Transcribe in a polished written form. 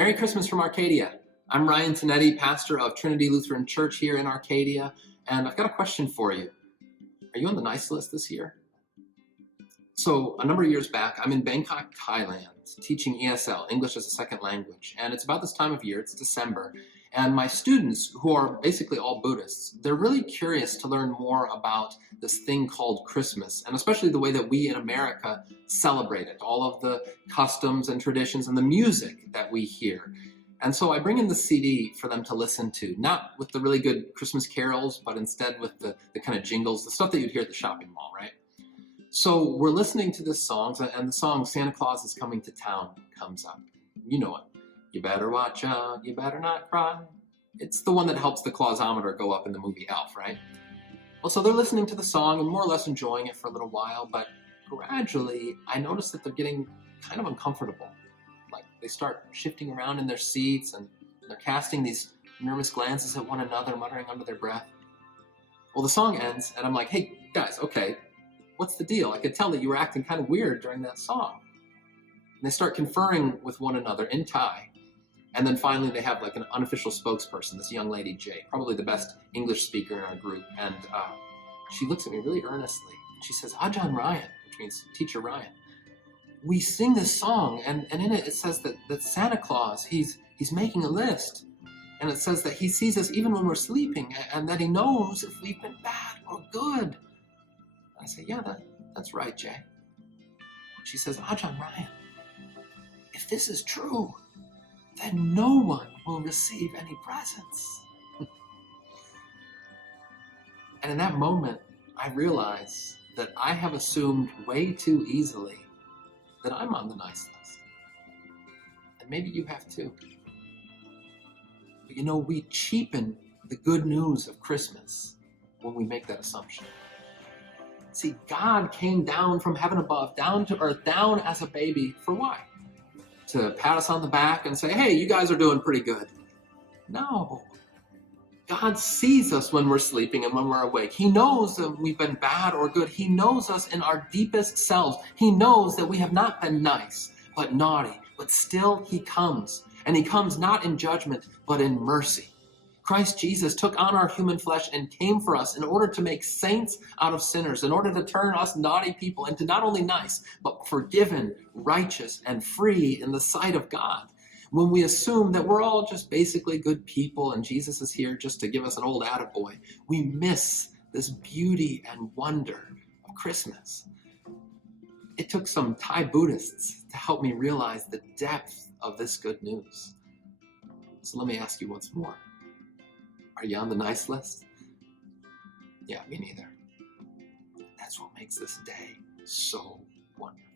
Merry Christmas from Arcadia. I'm Ryan Tonetti, pastor of Trinity Lutheran Church here in Arcadia, and I've got a question for you. Are you on the nice list this year? So a number of years back, I'm in Bangkok, Thailand, teaching ESL, English as a Second Language, and it's about this time of year, it's December, and my students, who are basically all Buddhists, they're really curious to learn more about this thing called Christmas, and especially the way that we in America celebrate it, all of the customs and traditions and the music that we hear. And so I bring in the CD for them to listen to, not with the really good Christmas carols, but instead with the kind of jingles, the stuff that you'd hear at the shopping mall, right? So we're listening to this song, and the song Santa Claus is Coming to Town comes up. You know it. You better watch out, you better not cry. It's the one that helps the Clausometer go up in the movie Elf, right? Well, so they're listening to the song and more or less enjoying it for a little while, but gradually I notice that they're getting kind of uncomfortable. Like they start shifting around in their seats and they're casting these nervous glances at one another, muttering under their breath. Well, the song ends and I'm like, hey guys, okay, what's the deal? I could tell that you were acting kind of weird during that song. And they start conferring with one another in Thai. And then finally they have like an unofficial spokesperson, this young lady, Jay, probably the best English speaker in our group. And she looks at me really earnestly. She says, Ajahn Ryan, which means Teacher Ryan, we sing this song, and in it says that Santa Claus, he's making a list. And it says that he sees us even when we're sleeping, and that he knows if we've been bad or good. I say, yeah, that's right, Jay. She says, Ajahn Ryan, if this is true, then no one will receive any presents. And in that moment, I realize that I have assumed way too easily that I'm on the nice list. And maybe you have too. But you know, we cheapen the good news of Christmas when we make that assumption. See, God came down from heaven above, down to earth, down as a baby. For why? To pat us on the back and say, hey, you guys are doing pretty good. No. God sees us when we're sleeping and when we're awake. He knows that we've been bad or good. He knows us in our deepest selves. He knows that we have not been nice, but naughty. But still he comes. And he comes not in judgment, but in mercy. Christ Jesus took on our human flesh and came for us in order to make saints out of sinners, in order to turn us naughty people into not only nice, but forgiven, righteous, and free in the sight of God. When we assume that we're all just basically good people and Jesus is here just to give us an old attaboy, we miss this beauty and wonder of Christmas. It took some Thai Buddhists to help me realize the depth of this good news. So let me ask you once more. Are you on the nice list? Yeah, me neither. That's what makes this day so wonderful.